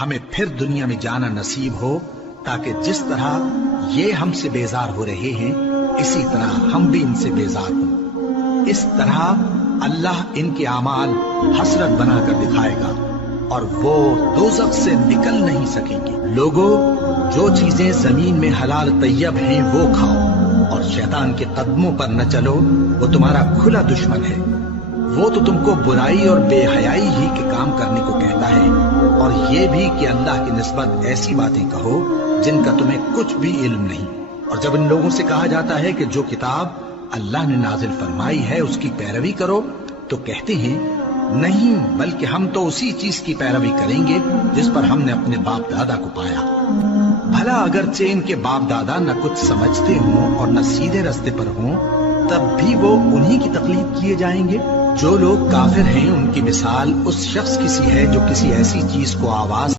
ہمیں پھر دنیا میں جانا نصیب ہو تاکہ جس طرح یہ ہم سے بیزار ہو رہے ہیں اسی طرح ہم بھی ان سے بیزار ہوں۔ اس طرح اللہ ان کے اعمال حسرت بنا کر دکھائے گا اور وہ دوزخ سے نکل نہیں سکیں گے۔ لوگو، جو چیزیں زمین میں حلال طیب ہیں وہ کھاؤ اور شیطان کے قدموں پر نہ چلو، وہ تمہارا کھلا دشمن ہے۔ وہ تو تم کو برائی اور بے حیائی ہی کے کام کرنے کو کہتا ہے، اور یہ بھی کہ اللہ کی نسبت ایسی باتیں کہو جن کا تمہیں کچھ بھی علم نہیں۔ اور جب ان لوگوں سے کہا جاتا ہے کہ جو کتاب اللہ نے نازل فرمائی ہے اس کی پیروی کرو، تو کہتے ہیں نہیں، بلکہ ہم تو اسی چیز کی پیروی کریں گے جس پر ہم نے اپنے باپ دادا کو پایا۔ بھلا اگرچہ ان کے باپ دادا نہ کچھ سمجھتے ہوں اور نہ سیدھے راستے پر ہوں، تب بھی وہ انہی کی تقلید کیے جائیں گے۔ جو لوگ کافر ہیں ان کی مثال اس شخص کی سی ہے جو کسی ایسی چیز کو آواز